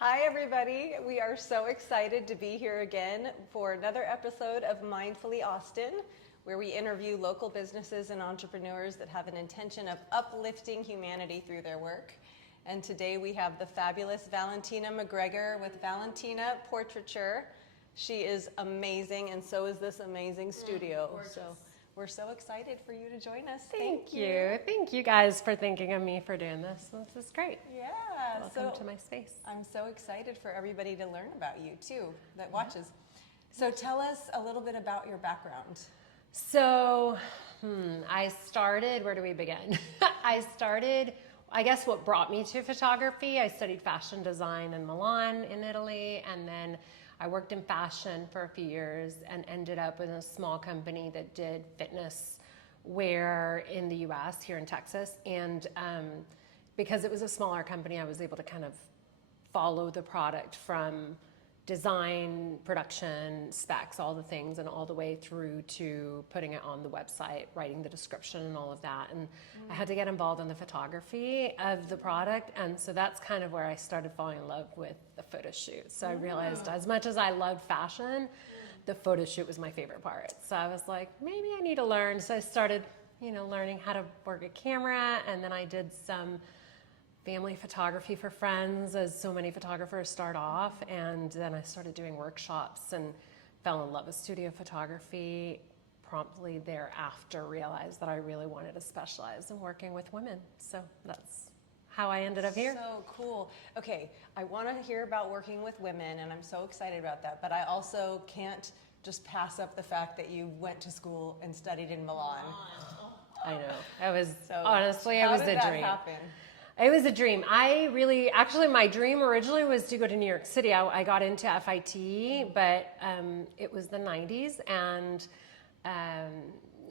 Hi, everybody. We are so excited to be here again for another episode of Mindfully Austin, where we interview local businesses and entrepreneurs that have an intention of uplifting humanity through their work. And today we have the fabulous Valentina MacGregor with Valentina Portraiture. She is amazing, and so is this amazing studio. So we're so excited for you to join us. Thank you. Thank you guys for thinking of me for doing this. This is great. Yeah. Welcome to my space. I'm so excited for everybody to learn about you too, that watches. So tell us a little bit about your background. So, I started, where do we begin? I guess what brought me to photography, I studied fashion design in Milan in Italy, and then I worked in fashion for a few years and ended up in a small company that did fitness wear in the US, here in Texas. And because it was a smaller company, I was able to kind of follow the product from design, production, specs, all the things, and all the way through to putting it on the website, writing the description and all of that. And I had to get involved in the photography of the product. And so that's kind of where I started falling in love with the photo shoot. So I realized as much as I loved fashion, the photo shoot was my favorite part. So I was like, maybe I need to learn. So I started, learning how to work a camera. And then I did some family photography for friends, as so many photographers start off, and then I started doing workshops and fell in love with studio photography. Promptly thereafter realized that I really wanted to specialize in working with women, so that's how I ended up here. So cool. Okay, I want to hear about working with women, and I'm so excited about that, but I also can't just pass up the fact that you went to school and studied in Milan. I know. It was, So honestly, it how was did a that dream. happen? It was a dream. Actually, my dream originally was to go to New York City. I got into FIT, but it was the 90s, and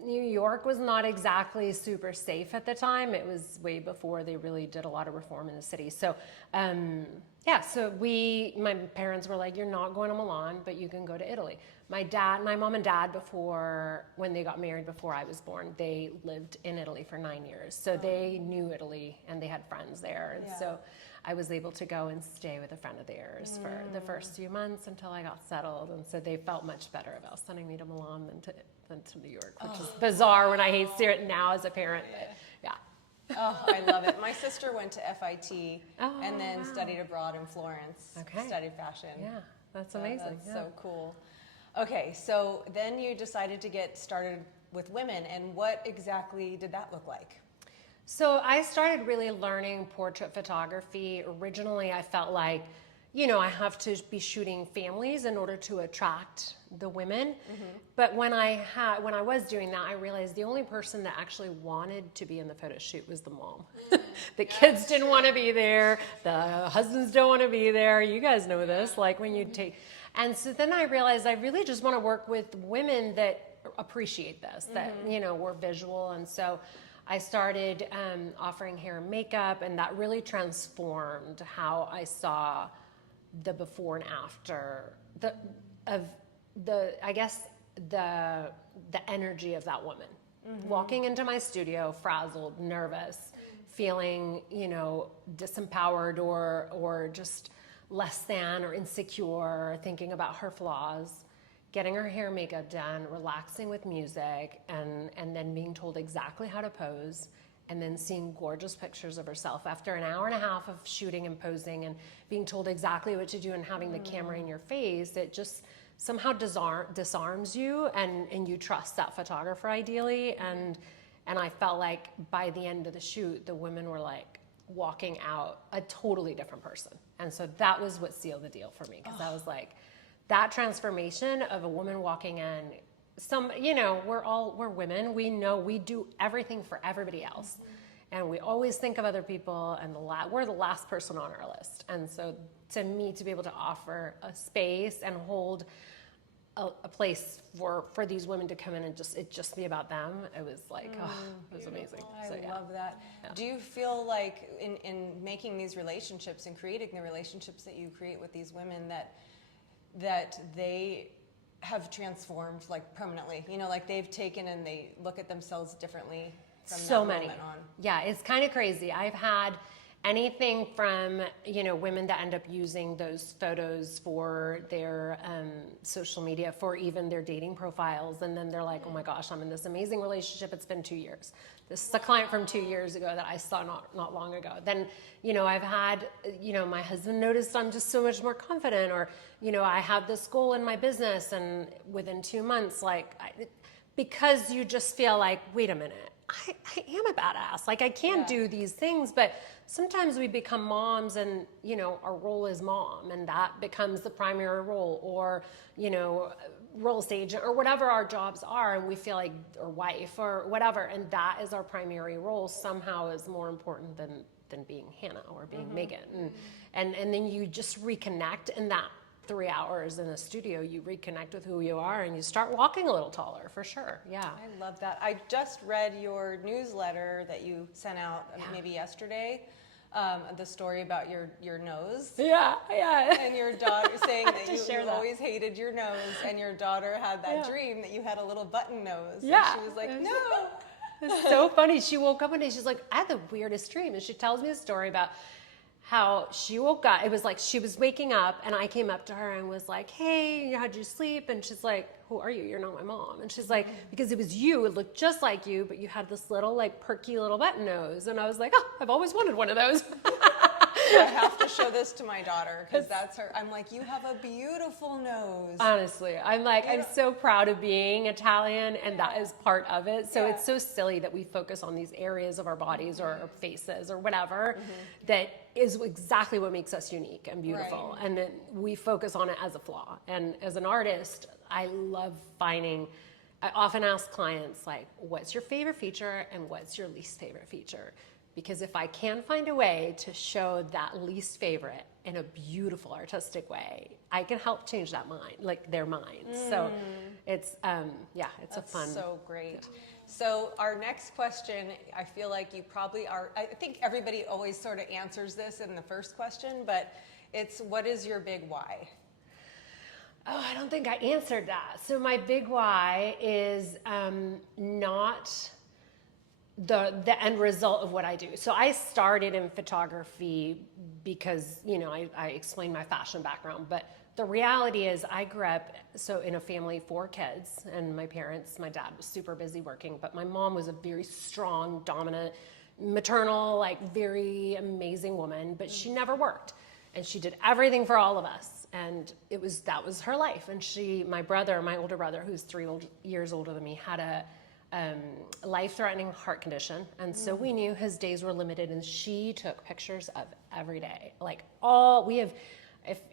New York was not exactly super safe at the time. It was way before they really did a lot of reform in the city. So, my parents were like, you're not going to Milan, but you can go to Italy. My mom and dad, when they got married before I was born, they lived in Italy for 9 years. So they knew Italy and they had friends there. And so I was able to go and stay with a friend of theirs for the first few months until I got settled. And so they felt much better about sending me to Milan than to New York, which is bizarre when I hate it now as a parent. But yeah. Oh, I love it. My sister went to FIT and then studied abroad in Florence. Okay. Studied fashion. Yeah, that's amazing. That's so cool. Okay, so then you decided to get started with women, and what exactly did that look like? So I started really learning portrait photography. Originally, I felt like, I have to be shooting families in order to attract the women. Mm-hmm. But when I was doing that, I realized the only person that actually wanted to be in the photo shoot was the mom. The kids didn't want to be there. The husbands don't want to be there. You guys know this, like when you take... And so then I realized I really just want to work with women that appreciate this, that, were visual. And so I started offering hair and makeup, and that really transformed how I saw the before and after, the energy of that woman. Mm-hmm. Walking into my studio, frazzled, nervous, feeling, disempowered or just less than or insecure, thinking about her flaws, getting her hair and makeup done, relaxing with music, and then being told exactly how to pose, and then seeing gorgeous pictures of herself after an hour and a half of shooting and posing and being told exactly what to do and having the camera in your face. It just somehow disarms you, and you trust that photographer ideally. And I felt like by the end of the shoot, the women were like walking out a totally different person. And so that was what sealed the deal for me, because I was like, that transformation of a woman walking in, we're women, we know we do everything for everybody else. And we always think of other people, and we're the last person on our list. And so to me, to be able to offer a space and hold a place for these women to come in and just be about them, it was like, it was amazing. I love that. Yeah. Do you feel like in making these relationships and creating the relationships that you create with these women that they have transformed like permanently? Like they've taken and they look at themselves differently from so that many moment on. Yeah, it's kind of crazy. I've had anything from, you know, women that end up using those photos for their social media, for even their dating profiles. And then they're like, oh my gosh, I'm in this amazing relationship. It's been 2 years. This is a client from 2 years ago that I saw not long ago. Then, you know, I've had, you know, my husband noticed I'm just so much more confident, or, you know, I have this goal in my business, and within 2 months, like, because you just feel like, wait a minute, I am a badass. Like, I can do these things, but sometimes we become moms and, you know, our role is mom, and that becomes the primary role, or, you know, real estate agent, or whatever our jobs are, and we feel like, or wife or whatever, and that is our primary role, somehow is more important than being Hannah or being Megan. And then you just reconnect in that 3 hours in the studio, you reconnect with who you are, and you start walking a little taller, for sure. Yeah. I love that. I just read your newsletter that you sent out maybe yesterday, the story about your nose. Yeah. And your daughter saying that you always hated your nose, and your daughter had that dream that you had a little button nose. Yeah. And she was like, no. It's so funny. She woke up one day, she's like, I had the weirdest dream. And she tells me a story about how she woke up. It was like she was waking up, and I came up to her and was like, hey, how'd you sleep? And she's like, who are you? You're not my mom. And she's like, because it was you, it looked just like you, but you had this little, like, perky little button nose. And I was like, oh, I've always wanted one of those. I have to show this to my daughter, because that's her. I'm like, you have a beautiful nose. Honestly, I'm like, I'm so proud of being Italian, and that is part of it. So it's so silly that we focus on these areas of our bodies or our faces or whatever that is exactly what makes us unique and beautiful. Right. And then we focus on it as a flaw. And as an artist, I love I often ask clients, like, what's your favorite feature and what's your least favorite feature? Because if I can find a way to show that least favorite in a beautiful artistic way, I can help change that mind, like their minds. So it's, it's a fun. So great. So our next question, I feel like you probably are, I think everybody always sort of answers this in the first question, but it's, what is your big why? Oh, I don't think I answered that. So my big why is not the end result of what I do. So I started in photography because, you know, I explained my fashion background, but the reality is I grew up in a family of 4 kids, and my dad was super busy working, but my mom was a very strong, dominant, maternal, like, very amazing woman, but she never worked, and she did everything for all of us. And that was her life. And my older brother, who's 3 years older than me, had a life-threatening heart condition, and so we knew his days were limited, and she took pictures of every day. Like,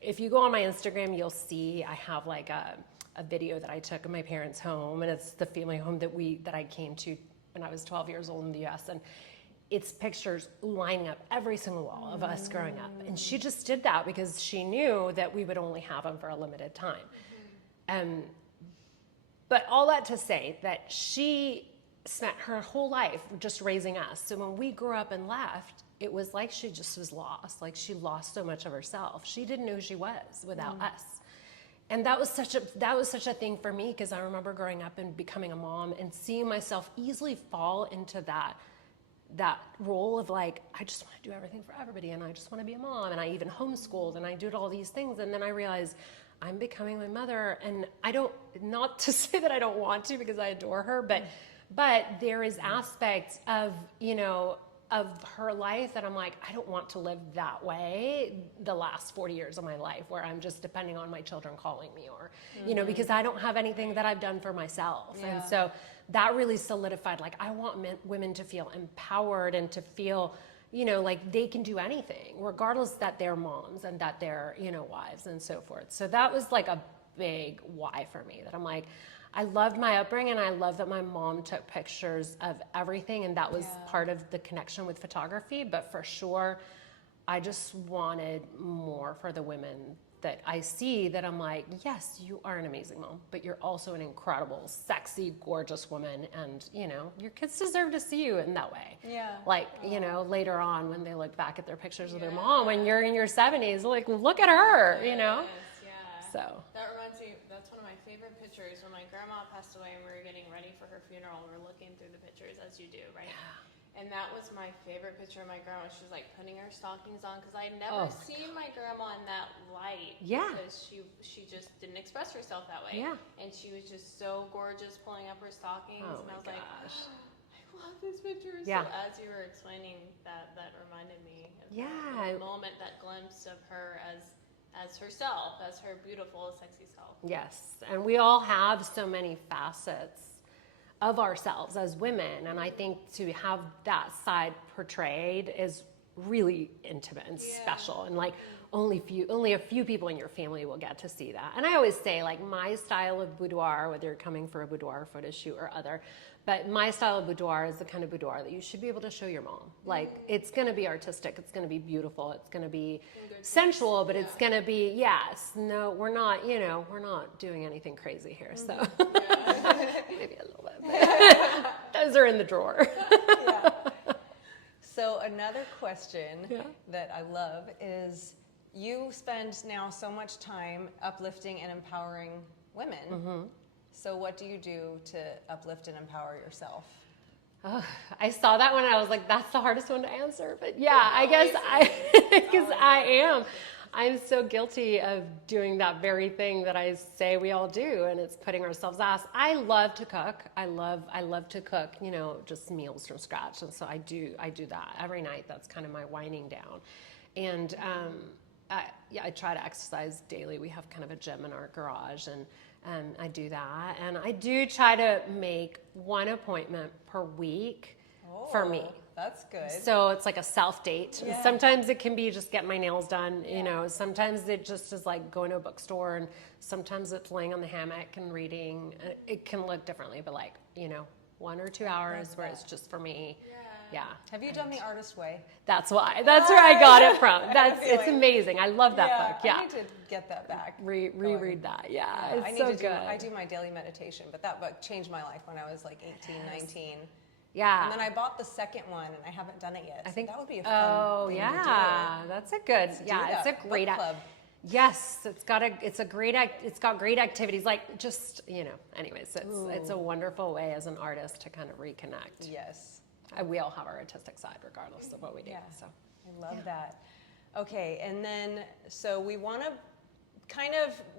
if you go on my Instagram, you'll see I have like a video that I took of my parents' home, and it's the family home that I came to when I was 12 years old in the US, and it's pictures lining up every single wall of us growing up. And she just did that because she knew that we would only have them for a limited time. But all that to say that she spent her whole life just raising us. So when we grew up and left, it was like she just was lost. Like, she lost so much of herself. She didn't know who she was without us. And that was such a thing for me, because I remember growing up and becoming a mom and seeing myself easily fall into that role of, like, I just want to do everything for everybody, and I just want to be a mom, and I even homeschooled, and I did all these things. And then I realized I'm becoming my mother, and not to say that I don't want to, because I adore her, but there is aspects of, you know, of her life that I'm like, I don't want to live that way the last 40 years of my life, where I'm just depending on my children calling me, or, you know, because I don't have anything that I've done for myself. And so that really solidified, like, I want women to feel empowered and to feel, you know, like they can do anything, regardless that they're moms and that they're, you know, wives and so forth. So that was like a big why for me, that I'm like, I loved my upbringing, and I love that my mom took pictures of everything, and that was part of the connection with photography. But for sure, I just wanted more for the women that I see, that I'm like, yes, you are an amazing mom, but you're also an incredible, sexy, gorgeous woman, and, you know, your kids deserve to see you in that way. Yeah. Like, you know, later on when they look back at their pictures of their mom when you're in your 70s, like, look at her, you know? So that reminds me, that's one of my favorite pictures. When my grandma passed away and we were getting ready for her funeral, we were looking through the pictures, as you do, right? And that was my favorite picture of my grandma. She was like putting her stockings on because I had never seen my grandma in that light. Yeah. Because she just didn't express herself that way. Yeah. And she was just so gorgeous pulling up her stockings. Oh and I my was like, gosh. I love this picture. Yeah. So as you were explaining that reminded me of Yeah. that moment, that glimpse of her as herself, as her beautiful, sexy self. Yes, and we all have so many facets of ourselves as women, and I think to have that side portrayed is really intimate and special, and like only a few people in your family will get to see that. And I always say, like, my style of boudoir, whether you're coming for a boudoir photo shoot or other, but my style of boudoir is the kind of boudoir that you should be able to show your mom. Like, it's going to be artistic, it's going to be beautiful, it's going to be sensual, but it's going to be, yes, no, we're not doing anything crazy here, so maybe a little bit. Those are in the drawer. Yeah. So another question that I love is, you spend now so much time uplifting and empowering women. So what do you do to uplift and empower yourself? Oh, I saw that one and I was like, that's the hardest one to answer. But yeah, I guess because I'm so guilty of doing that very thing that I say we all do, and it's putting ourselves last. I love to cook. I love to cook, just meals from scratch. And so I do that every night. That's kind of my winding down. And I try to exercise daily. We have kind of a gym in our garage, and I do that. And I do try to make one appointment per week for me. That's good. So it's like a self-date. Yeah. Sometimes it can be just getting my nails done, sometimes it just is like going to a bookstore, and sometimes it's laying on the hammock and reading. It can look differently, but 1 or 2 hours where it's just for me. Yeah. Have you done The Artist Way? That's why. That's where I got it from. It's amazing. I love that book. Yeah. I need to get that back. Reread that. Yeah. It's I need so to good. I do my daily meditation, but that book changed my life when I was like 18, 19. Yeah. And then I bought the second one, and I haven't done it yet. I think that would be a fun thing to do. That's a good. It's a great book club. Yes, it's got great activities, like just, anyways, it's a wonderful way as an artist to kind of reconnect. Yes. We all have our artistic side regardless of what we do. Yeah. So I love that. Okay, and then so we want to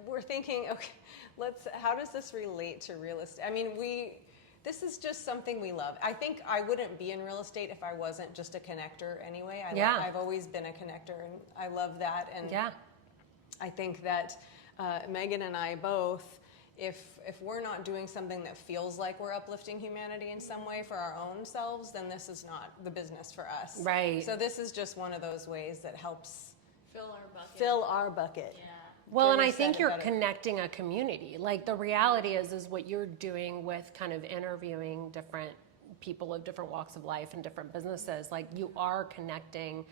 we're thinking, okay, how does this relate to real estate? I mean, this is just something we love. I think I wouldn't be in real estate if I wasn't just a connector anyway. I've always been a connector, and I love that. And I think that Megan and I both, if we're not doing something that feels like we're uplifting humanity in some way for our own selves, then this is not the business for us. Right. So this is just one of those ways that helps Fill our bucket. Yeah. Well, and I think you're connecting a community. Like, the reality is what you're doing with kind of interviewing different people of different walks of life and different businesses. Like, you are connecting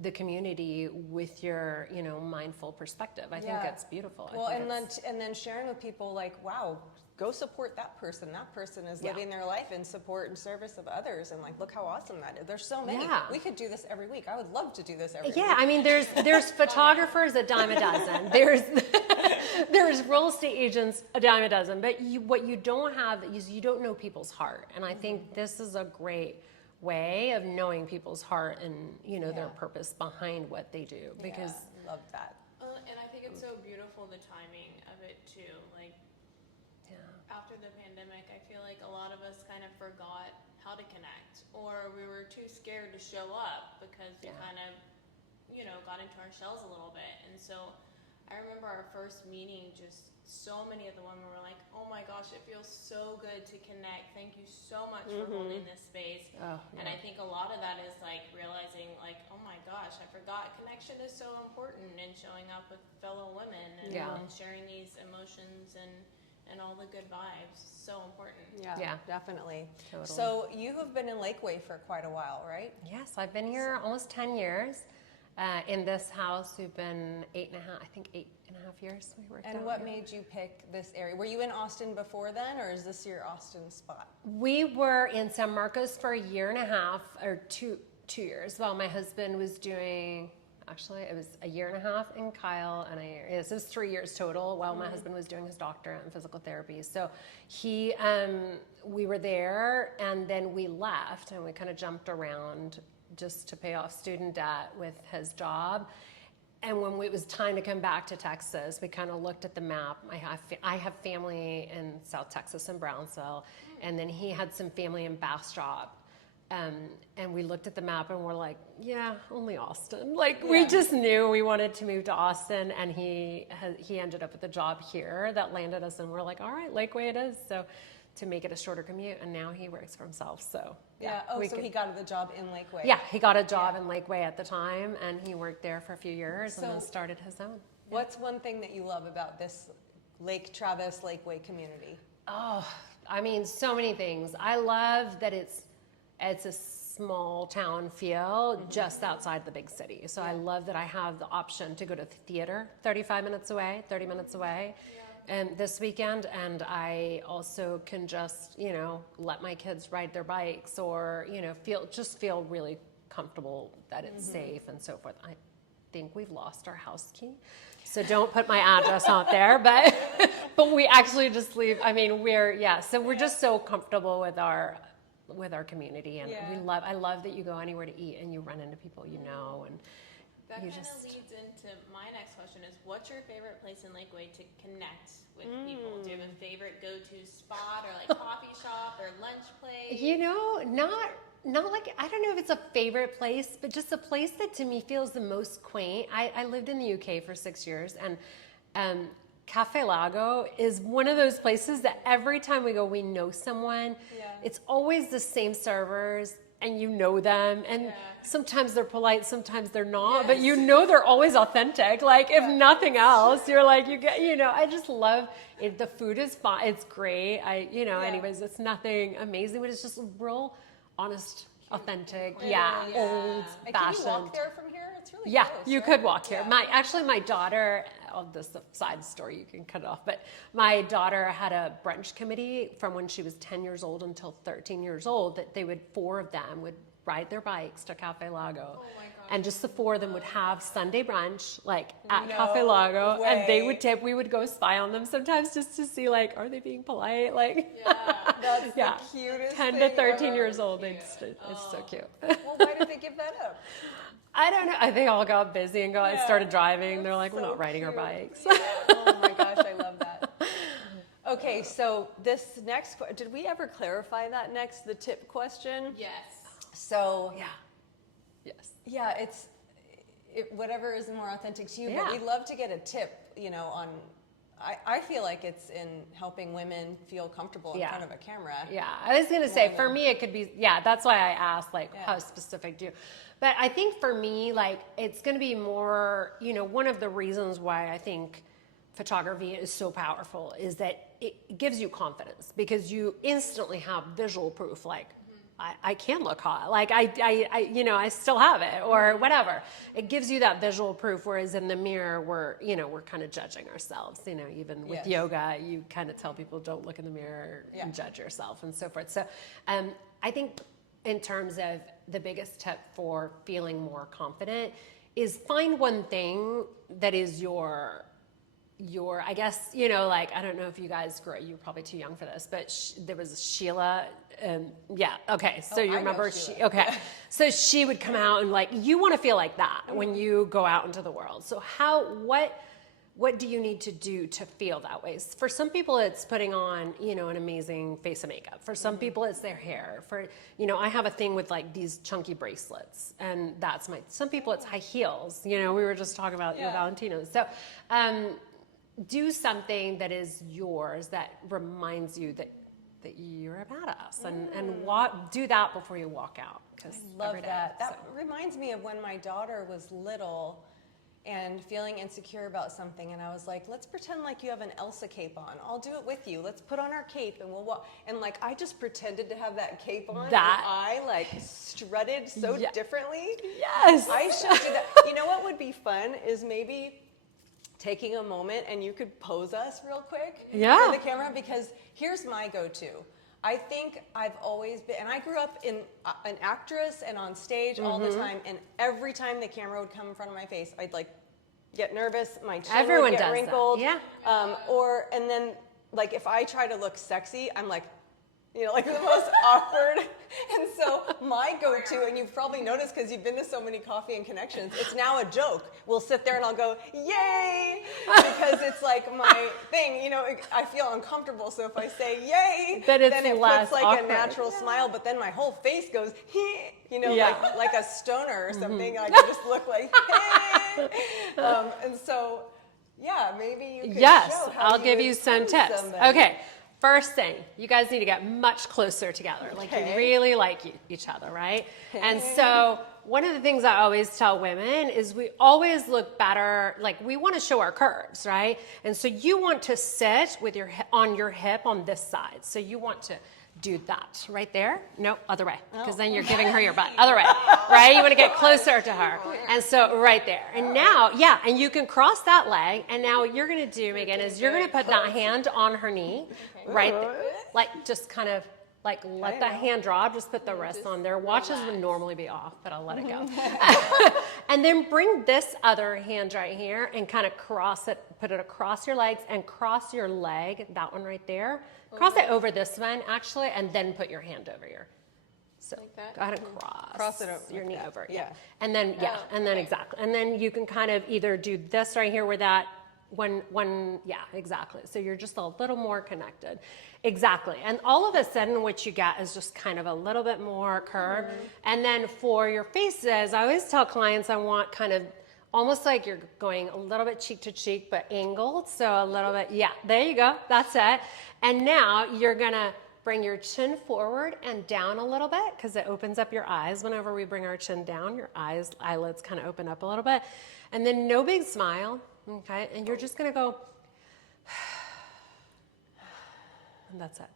the community with your, mindful perspective. I think that's beautiful. Well, and then sharing with people, like, wow, go support that person. That person is living their life in support and service of others, and like, look how awesome that is. There's so many. We could do this every week. I would love to do this every week. Yeah, I mean, there's photographers a dime a dozen. There's real estate agents a dime a dozen. But what you don't have is you don't know people's heart, and I think this is a great way of knowing people's heart and their purpose behind what they do, because love that. And I think it's so beautiful, the timing of it too. Like, after the pandemic, I feel like a lot of us kind of forgot how to connect, or we were too scared to show up because we kind of got into our shells a little bit. And so I remember our first meeting, just so many of the women were like, oh my gosh, it feels so good to connect. Thank you so much for holding this space. And I think a lot of that is like realizing, like, oh my gosh, I forgot connection is so important, and showing up with fellow women and sharing these emotions and all the good vibes. So important. Yeah, definitely. Totally. So you have been in Lakeway for quite a while, right? Yes, I've been here almost 10 years. In this house, we've been 8.5 years we worked out. And what made you pick this area? Were you in Austin before then, or is this your Austin spot? We were in San Marcos for a year and a half, or two years, while my husband was doing actually. It was a year and a half in Kyle and a year. This was 3 years total while my husband was doing his doctorate in physical therapy. So we were there and then we left and we kind of jumped around just to pay off student debt with his job. And when it was time to come back to Texas, we kind of looked at the map. I have family in South Texas in Brownsville, and then he had some family in Bastrop. And we looked at the map and we're like, yeah, only Austin. Like we just knew we wanted to move to Austin, and he ended up with a job here that landed us, and we're like, all right, Lakeway it is. So to make it a shorter commute, and now he works for himself. So he got the job in Lakeway. Yeah, he got a job in Lakeway at the time, and he worked there for a few years and then started his own. What's one thing that you love about this Lake Travis Lakeway community? Oh, I mean, so many things. I love that it's a small town feel just outside the big city. So I love that I have the option to go to the theater 35 minutes away, 30 minutes away. And this weekend, and I also can just, let my kids ride their bikes, or, feel really comfortable that it's safe and so forth. I think we've lost our house key, so don't put my address out there, but we actually just leave. I mean, so we're just so comfortable with our community, and I love that you go anywhere to eat and you run into people and that kind of leads into my next question is, what's your favorite place in Lakeway to connect with people? Do you have a favorite go-to spot, or like coffee shop or lunch place? Not like, I don't know if it's a favorite place, but just a place that to me feels the most quaint. I lived in the UK for 6 years, and Cafe Lago is one of those places that every time we go, we know someone. It's always the same servers, and you know them, and sometimes they're polite, sometimes they're not, but they're always authentic. Like if nothing else, you're like, I just love it. The food is fine, it's great. Anyways, it's nothing amazing, but it's just real honest, authentic, old fashioned. Can you walk there from here? It's really yeah, close, you right? could walk here. My daughter, this is a side story, you can cut it off, but my daughter had a brunch committee from when she was 10 years old until 13 years old, that four of them would ride their bikes to Cafe Lago. Oh my gosh. And just the four of them would have Sunday brunch, at Cafe Lago, and they would tip. We would go spy on them sometimes just to see, are they being polite? That's the cutest 10 thing to 13 ever. years old, it's so cute. Well, why did they give that up? I don't know. They all got busy and started driving. They're like, we're So not riding our cute. bikes. Oh my gosh, I love that. Okay, so this next, did we ever clarify that the tip question? Yes. So Yes. yeah, it's whatever is more authentic to you, but Yeah. we'd love to get a tip, on, I feel like it's in helping women feel comfortable in front of a camera. Yeah, I was going to say, for me, it could be, that's why I asked, how specific do you, but I think for me, it's going to be more, one of the reasons why I think photography is so powerful is that it gives you confidence, because you instantly have visual proof, I can look hot, I still have it, or whatever. It gives you that visual proof, whereas in the mirror, we're kind of judging ourselves, even with yoga, you kind of tell people don't look in the mirror and judge yourself and so forth. So I think in terms of the biggest tip for feeling more confident is find one thing that is your I guess, I don't know if you guys grew, you're probably too young for this, but there was Sheila, so you remember so she would come out and you want to feel like that when you go out into the world. So what do you need to do to feel that way? For some people, it's putting on, an amazing face of makeup. For some people, it's their hair. For, I have a thing with these chunky bracelets, and some people it's high heels. We were just talking about Valentina's. So, do something that is yours that reminds you that you're a badass, and do that before you walk out. I love that. That reminds me of when my daughter was little and feeling insecure about something, and I was like, let's pretend like you have an Elsa cape on. I'll do it with you. Let's put on our cape and we'll walk. And I just pretended to have that cape on, and I strutted so differently. Yes. I should do that. You know what would be fun is maybe taking a moment and you could pose us real quick for the camera, because here's my go-to. I think I've always been, and I grew up in an actress and on stage all the time, and every time the camera would come in front of my face, I'd like get nervous, my chin Everyone would get does wrinkled. that. And then like if I try to look sexy, I'm like, you know, like the most awkward. And so my go-to, and you've probably noticed because you've been to so many coffee and connections, it's now a joke. We'll sit there and I'll go, yay, because it's like my thing, you know, I feel uncomfortable. So if I say yay, then it less puts like awkward. a natural smile, but then my whole face goes, you know, Yeah. like a stoner or something. I can just look like, hey. And so, yeah, maybe you could show how I'll give you some expose tips. somebody. Okay. First thing, you guys need to get much closer together. Like you really like each other, right? And so one of the things I always tell women is we always look better, like we want to show our curves, right? And so you want to sit with on your hip on this side. So you want to do that right there. No, other way, because then you're giving her your butt. Other way, right? You want to get closer to her. And so right there. And now, and you can cross that leg. And now what you're going to do, Megan, is you're going to put that hand on her knee, right there. Like just kind of like let the hand drop, just put the wrist on there. Watches would normally be off, but I'll let it go. And then bring this other hand right here and kind of cross it, put it across your legs and cross your leg, that one right there. Cross it over this one, actually, and then put your hand over your. So Like that? go ahead and cross it over, your like knee that. over. Yeah. And then, and then exactly. And then you can kind of either do this right here where that exactly. So you're just a little more connected. Exactly. And all of a sudden what you get is just kind of a little bit more curve. And then for your faces, I always tell clients I want kind of almost like you're going a little bit cheek to cheek, but angled. So a little bit, there you go. That's it. And now you're going to bring your chin forward and down a little bit because it opens up your eyes. Whenever we bring our chin down, your eyelids kind of open up a little bit. And then no big smile, okay? And you're just going to go, and that's it.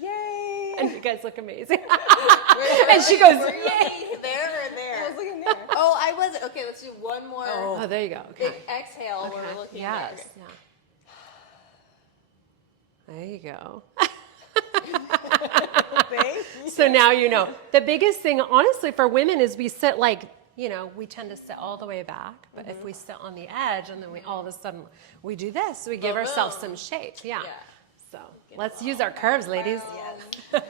Yay! And you guys look amazing. And she goes, Yay! There or there? I was looking there. Oh, I wasn't. Okay, let's do one more. oh, there you go. Okay. Exhale when we're looking Yes. there. Yeah. There you go. Thank you. So now you know. The biggest thing, honestly, for women is we sit like, you know, we tend to sit all the way back. But if we sit on the edge and then we all of a sudden we do this, we give ourselves some shape. Yeah. So let's use our curves, ladies. Yes.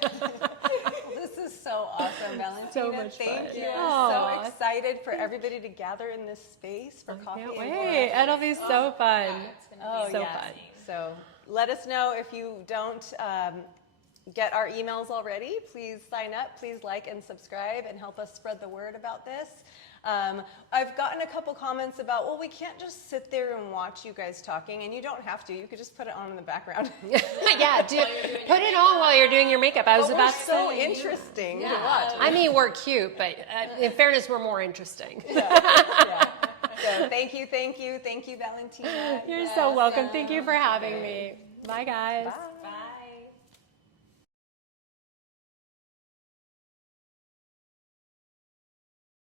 This is so awesome, Valentina. So much Thank fun. you. Yeah. I'm so excited for everybody to gather in this space for coffee. Can't and wait. It'll be so fun. It's gonna be So yes. fun. So let us know if you don't get our emails already. Please sign up. Please like and subscribe and help us spread the word about this. I've gotten a couple comments about, well, we can't just sit there and watch you guys talking, and you don't have to. You could just put it on in the background. Put it on while you're doing your makeup. I was But about we're to so say. interesting to watch. I mean, we're cute, but in fairness, we're more interesting. Yeah. So thank you, Valentina. You're so welcome. Thank you for having me. Bye, guys. Bye.